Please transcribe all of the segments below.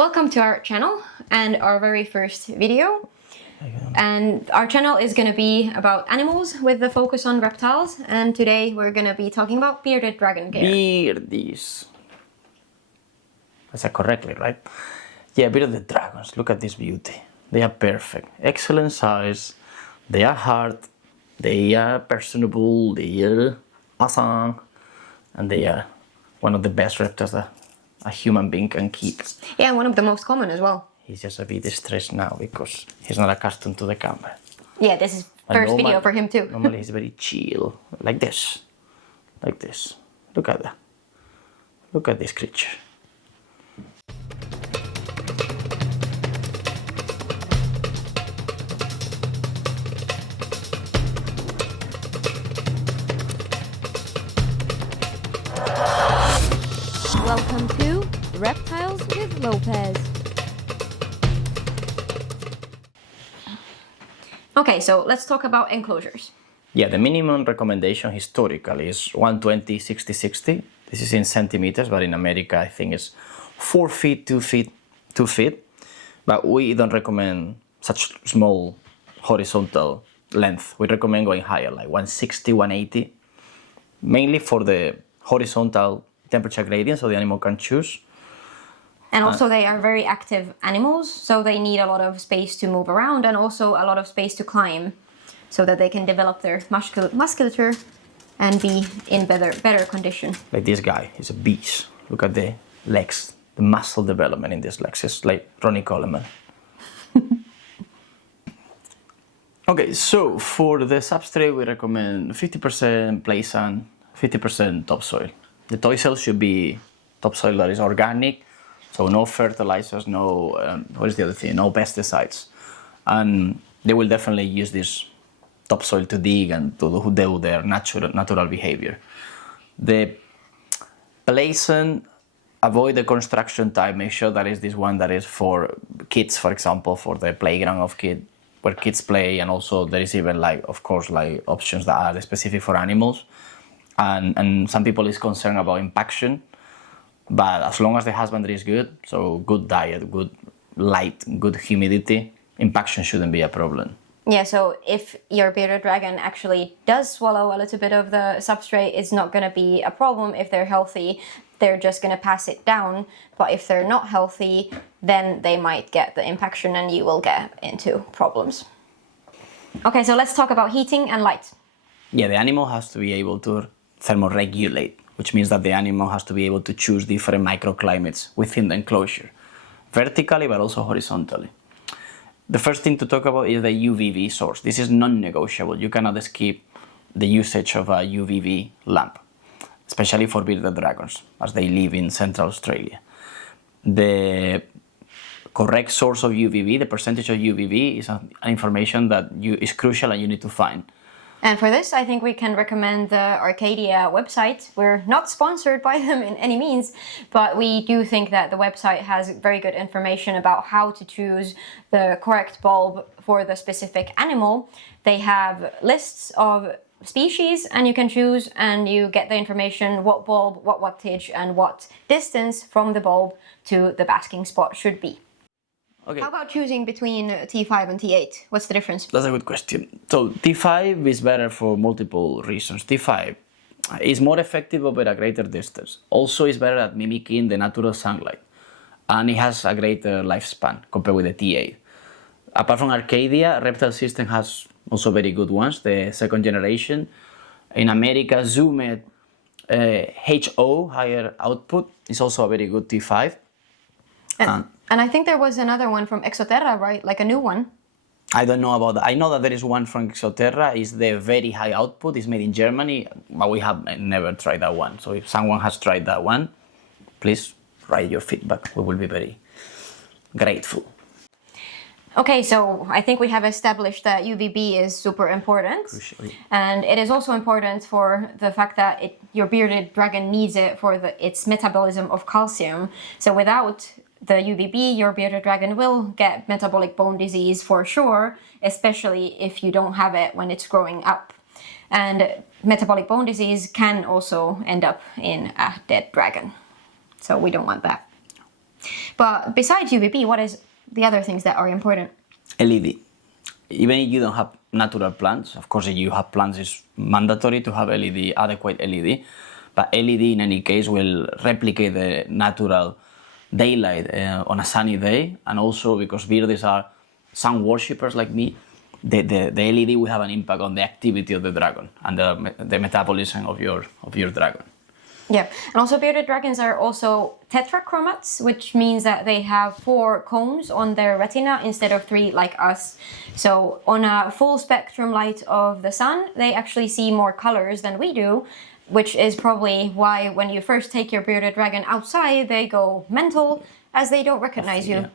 Welcome to our channel and our very first video. And our channel is going to be about animals with the focus on reptiles, and today we're going to be talking about bearded dragon care. Beardies. I said correctly, right? Yeah, bearded dragons. Look at this beauty. They are perfect. Excellent size. They are hard. They are personable. They are awesome. And they are one of the best reptiles that a human being can keep. Yeah, one of the most common as well. He's just a bit stressed now because he's not accustomed to the camera. Yeah, this is first video for him too. Normally he's very chill, like this. Like this. Look at that. Look at this creature. Welcome to Reptiles with Lopez. Okay, so let's talk about enclosures. Yeah, the minimum recommendation historically is 120, 60, 60. This is in centimeters, but in America I think it's 4 feet, 2 feet, 2 feet. But we don't recommend such small horizontal length. We recommend going higher, like 160, 180. Mainly for the horizontal temperature gradient, so the animal can choose. And also they are very active animals, so they need a lot of space to move around and also a lot of space to climb so that they can develop their musculature and be in better condition. Like this guy, he's a beast. Look at the legs, the muscle development in these legs. It's like Ronnie Coleman. Okay, so for the substrate we recommend 50% clay sand, 50% topsoil. The topsoil should be topsoil that is organic, so no fertilizers, no, what is the other thing? No pesticides. And they will definitely use this topsoil to dig and to do their natural behavior. The placement, avoid the construction type, make sure that is this one that is for kids, for example, for the playground of kids, where kids play, and also there is even like, of course, like options that are specific for animals. And some people is concerned about impaction, but as long as the husbandry is good, so good diet, good light, good humidity, impaction shouldn't be a problem. Yeah, so if your bearded dragon actually does swallow a little bit of the substrate, it's not going to be a problem. If they're healthy, they're just going to pass it down. But if they're not healthy, then they might get the impaction and you will get into problems. Okay, so let's talk about heating and light. Yeah, the animal has to be able to thermoregulate, which means that the animal has to be able to choose different microclimates within the enclosure, vertically but also horizontally. The first thing to talk about is the UV-B source. This is non-negotiable. You cannot skip the usage of a UV-B lamp, especially for bearded dragons, as they live in Central Australia. The correct source of UV-B, the percentage of UV-B, is an information that is crucial and you need to find. And for this, I think we can recommend the Arcadia website. We're not sponsored by them in any means, but we do think that the website has very good information about how to choose the correct bulb for the specific animal. They have lists of species and you can choose, and you get the information what bulb, what wattage, and what distance from the bulb to the basking spot should be. Okay. How about choosing between T5 and T8? What's the difference? That's a good question. So T5 is better for multiple reasons. T5 is more effective over a greater distance. Also is better at mimicking the natural sunlight. And it has a greater lifespan compared with the T8. Apart from Arcadia, Reptile System has also very good ones, the second generation. In America, Zoomed HO, higher output, is also a very good T5. And I think there was another one from Exoterra, right? Like a new one. I don't know about that. I know that there is one from Exoterra. It's the very high output. It's made in Germany, but we have never tried that one. So if someone has tried that one, please write your feedback. We will be very grateful. Okay, so I think we have established that UV-B is super important. Crucially. And it is also important for the fact that your bearded dragon needs it for its metabolism of calcium. So without the UV-B, your bearded dragon will get metabolic bone disease for sure, especially if you don't have it when it's growing up. And metabolic bone disease can also end up in a dead dragon. So we don't want that. But besides UVB, what is the other things that are important? LED. Even if you don't have natural plants, of course if you have plants it's mandatory to have LED, adequate LED, but LED in any case will replicate the natural daylight on a sunny day, and also because beardies are sun worshippers like me, the LED will have an impact on the activity of the dragon and the metabolism of your dragon. Yeah, and also bearded dragons are also tetrachromats, which means that they have 4 cones on their retina instead of 3 like us. So on a full spectrum light of the sun, they actually see more colors than we do, which is probably why when you first take your bearded dragon outside, they go mental as they don't recognize you.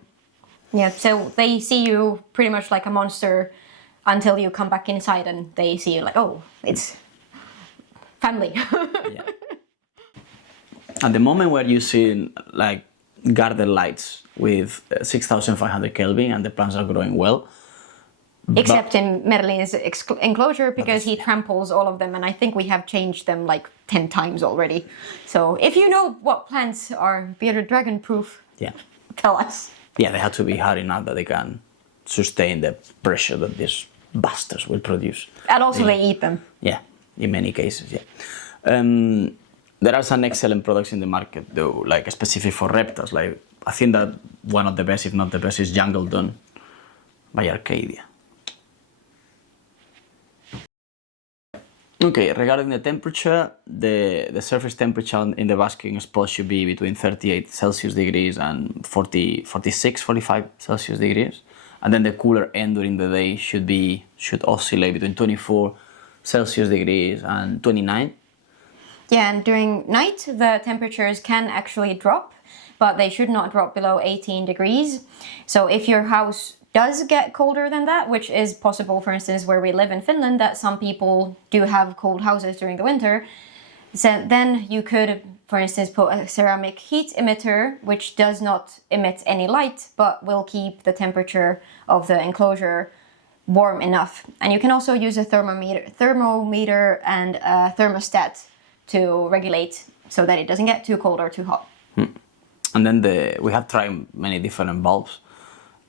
Yeah, so they see you pretty much like a monster until you come back inside and they see you like, oh, it's family. Yeah. At the moment we're using like garden lights with 6500 Kelvin and the plants are growing well. Except in Merlin's enclosure because he tramples all of them, and I think we have changed them like 10 times already. So if you know what plants are bearded dragon proof, yeah, tell us. Yeah, they have to be hard enough that they can sustain the pressure that these bastards will produce. And also they eat them. Yeah, in many cases, yeah. There are some excellent products in the market though, like specific for reptiles. Like I think that one of the best, if not the best, is Jungle Dawn by Arcadia. Okay, regarding the temperature, the surface temperature in the basking spot should be between 38 Celsius degrees and 46, 45 Celsius degrees. And then the cooler end during the day should oscillate between 24 Celsius degrees and 29. Yeah, and during night the temperatures can actually drop, but they should not drop below 18 degrees. So if your house does get colder than that, which is possible, for instance, where we live in Finland, that some people do have cold houses during the winter, so then you could, for instance, put a ceramic heat emitter, which does not emit any light, but will keep the temperature of the enclosure warm enough. And you can also use a thermometer and a thermostat to regulate so that it doesn't get too cold or too hot. And then we have tried many different bulbs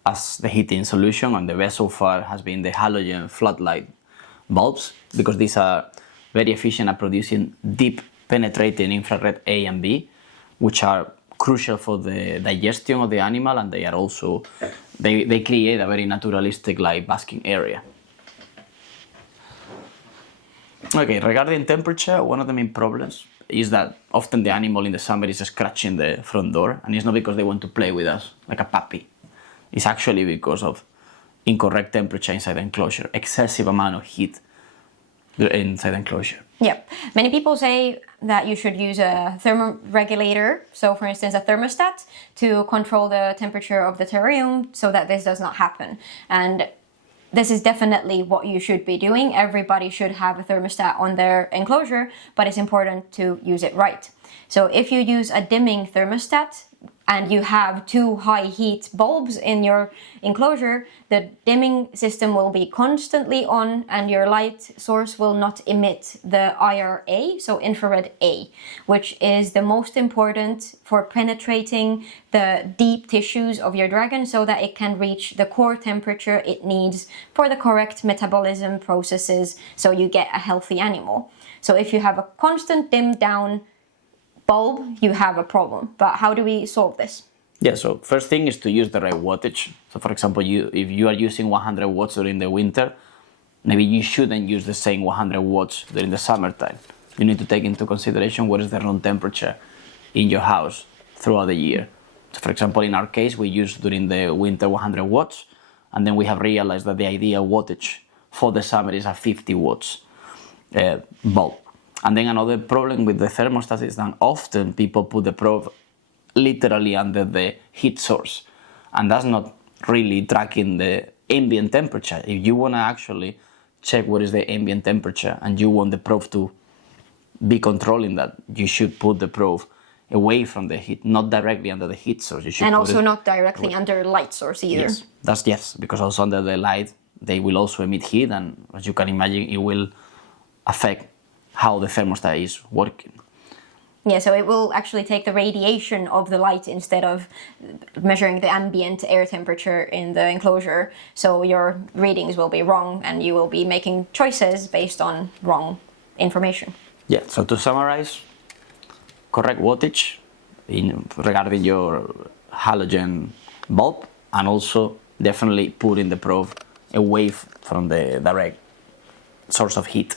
as the heating solution, and the best so far has been the halogen floodlight bulbs, because these are very efficient at producing deep penetrating infrared A and B, which are crucial for the digestion of the animal, and they are also they create a very naturalistic like basking area. Okay, regarding temperature, one of the main problems is that often the animal in the summer is scratching the front door, and it's not because they want to play with us like a puppy. It's actually because of incorrect temperature inside the enclosure, excessive amount of heat inside the enclosure. Yep. Many people say that you should use a thermoregulator, so for instance a thermostat, to control the temperature of the terrarium so that this does not happen. And this is definitely what you should be doing. Everybody should have a thermostat on their enclosure, but it's important to use it right. So if you use a dimming thermostat and you have 2 high heat bulbs in your enclosure, the dimming system will be constantly on and your light source will not emit the IRA, so infrared A, which is the most important for penetrating the deep tissues of your dragon so that it can reach the core temperature it needs for the correct metabolism processes so you get a healthy animal. So if you have a constant dimmed down bulb, you have a problem. But how do we solve this? Yeah, so first thing is to use the right wattage. So for example, if you are using 100 watts during the winter, maybe you shouldn't use the same 100 watts during the summertime. You need to take into consideration what is the room temperature in your house throughout the year. So for example, in our case, we use during the winter 100 watts, and then we have realized that the ideal wattage for the summer is a 50 watts bulb. And then another problem with the thermostat is that often people put the probe literally under the heat source, and that's not really tracking the ambient temperature. If you want to actually check what is the ambient temperature and you want the probe to be controlling that, you should put the probe away from the heat, not directly under the heat source. You should and also not directly under light source either. Yes, because also under the light they will also emit heat, and as you can imagine, it will affect how the thermostat is working. Yeah, so it will actually take the radiation of the light instead of measuring the ambient air temperature in the enclosure. So your readings will be wrong and you will be making choices based on wrong information. Yeah, so to summarize, correct wattage regarding your halogen bulb, and also definitely putting the probe away from the direct source of heat.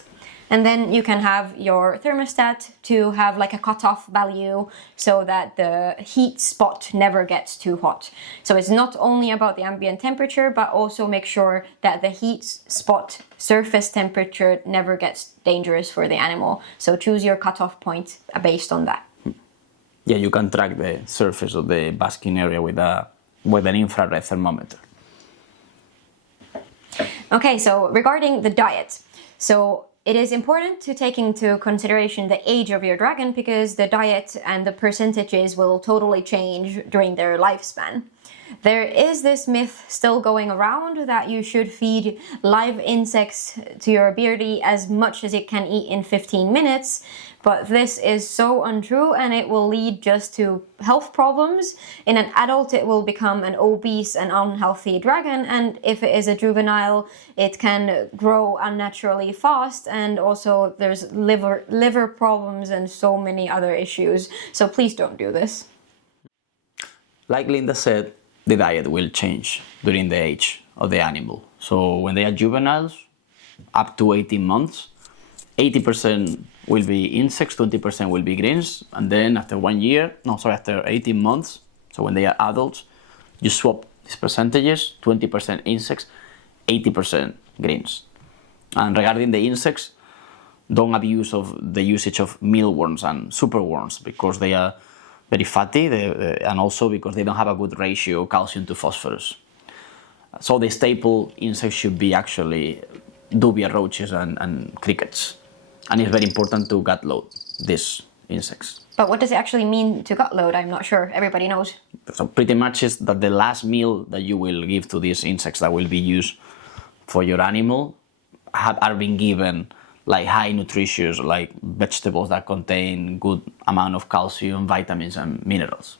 And then you can have your thermostat to have like a cutoff value so that the heat spot never gets too hot. So it's not only about the ambient temperature, but also make sure that the heat spot surface temperature never gets dangerous for the animal. So choose your cutoff point based on that. Yeah, you can track the surface of the basking area with an infrared thermometer. Okay, so regarding the diet. So it is important to take into consideration the age of your dragon because the diet and the percentages will totally change during their lifespan. There is this myth still going around that you should feed live insects to your beardie as much as it can eat in 15 minutes, but this is so untrue and it will lead just to health problems. In an adult, it will become an obese and unhealthy dragon, and if it is a juvenile, it can grow unnaturally fast, and also there's liver problems and so many other issues. So please don't do this. Like Linda said, the diet will change during the age of the animal. So when they are juveniles, up to 18 months, 80% will be insects, 20% will be greens, and then after 1 year, after 18 months, so when they are adults, you swap these percentages, 20% insects, 80% greens. And regarding the insects, don't abuse of the usage of mealworms and superworms because they are very fatty and also because they don't have a good ratio calcium to phosphorus. So the staple insects should be actually dubia roaches and crickets. And it's very important to gut load these insects. But what does it actually mean to gut load? I'm not sure everybody knows. So pretty much is that the last meal that you will give to these insects that will be used for your animal are being given like high nutritious, like vegetables that contain good amount of calcium, vitamins and minerals.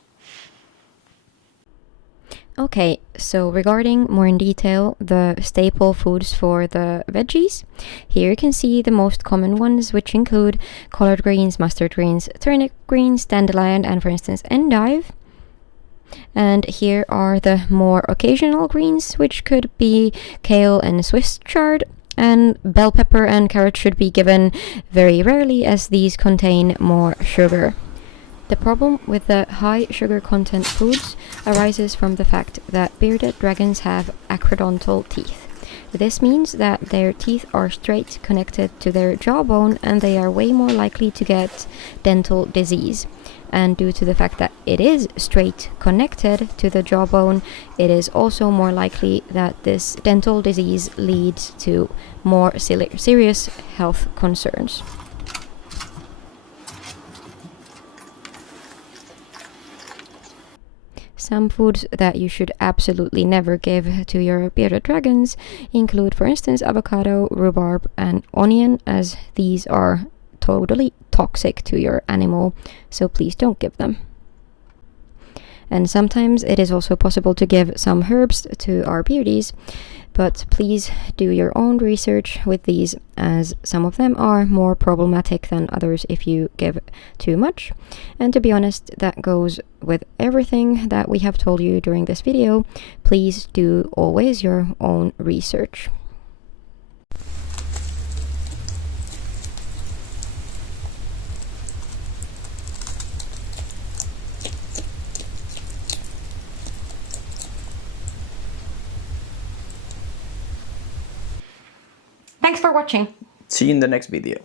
Okay, so regarding more in detail the staple foods for the veggies, here you can see the most common ones, which include collard greens, mustard greens, turnip greens, dandelion, and for instance endive. And here are the more occasional greens, which could be kale and Swiss chard, and bell pepper and carrot should be given very rarely as these contain more sugar. The problem with the high sugar content foods arises from the fact that bearded dragons have acrodontal teeth. This means that their teeth are straight connected to their jawbone and they are way more likely to get dental disease. And due to the fact that it is straight connected to the jawbone, it is also more likely that this dental disease leads to more serious health concerns. Some foods that you should absolutely never give to your bearded dragons include, for instance, avocado, rhubarb, and onion, as these are totally toxic to your animal, so please don't give them. And sometimes it is also possible to give some herbs to our beardies, but please do your own research with these, as some of them are more problematic than others if you give too much. And to be honest, that goes with everything that we have told you during this video. Please do always your own research. Thanks for watching. See you in the next video.